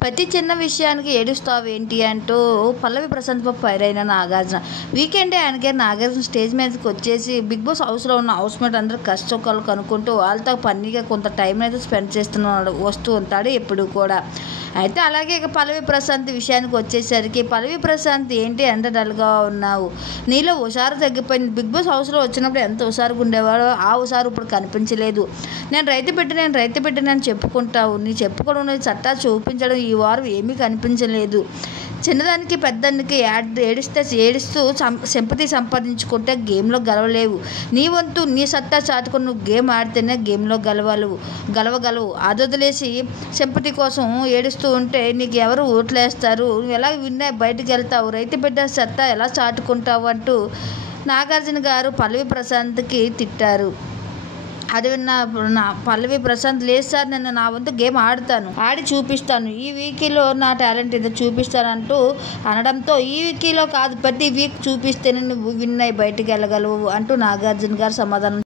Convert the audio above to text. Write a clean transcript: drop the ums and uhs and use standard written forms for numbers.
ప్రతి చిన్న విషయానికి ఏడుస్తావేంటి అంటూ పల్లవి ప్రశాంత్‌పై ఫైర్ అయిన నాగార్జున. వీకెండే ఆయనకే నాగార్జున స్టేజ్ మీదకి వచ్చేసి బిగ్ బాస్ హౌస్‌లో ఉన్న హౌస్‌మేట్ అందరూ కష్టసుఖాలు కనుక్కుంటూ వాళ్ళతో ఫన్నీగా కొంత టైం అయితే స్పెండ్ వస్తూ ఉంటాడు ఎప్పుడు కూడా. అయితే అలాగే ఇక పల్లవి ప్రశాంత్ విషయానికి వచ్చేసరికి పల్లవి ప్రశాంత్ ఏంటి ఎంత డల్‌గా ఉన్నావు? నీలో హుషారు తగ్గిపోయింది. బిగ్ బాస్ హౌస్‌లో వచ్చినప్పుడు ఎంత హుషారుగా ఉండేవాడో ఆ హుషారు ఇప్పుడు కనిపించలేదు. నేను రైతు బిడ్డని చెప్పుకుంటావు. నీ చెప్పుకోవడం సత్తా చూపించడం ఈ వారం ఏమీ కనిపించలేదు. చిన్నదానికి పెద్దానికి ఏడుస్తూ సింపతి సంపాదించుకుంటే గేమ్లో గెలవలేవు. నీ వంతు నీ సత్తా చాటుకొని నువ్వు గేమ్ ఆడితేనే గేమ్లో గెలవగలవు. అదొదిలేసి సింపతి కోసం ఏడుస్తూ ఉంటే నీకు ఎవరు ఓట్లేస్తారు? నువ్వు ఎలా విన్నా బయటకు వెళ్తావు? రైతు బిడ్డ సత్తా ఎలా చాటుకుంటావు అంటూ నాగార్జున గారు పల్లవి ప్రశాంత్‌కి తిట్టారు. అది విన్న పల్లవి ప్రశాంత్, లేదు సార్, నేను నా వంతు గేమ్ ఆడి చూపిస్తాను. ఈ వీక్లో నా టాలెంట్ ఏదో చూపిస్తాను అంటూ అనడంతో, ఈ వీక్లో కాదు ప్రతి వీక్ చూపిస్తేనే నువ్వు విన్ అయి బయటికి వెళ్ళగలవు అంటూ నాగార్జున గారు సమాధానం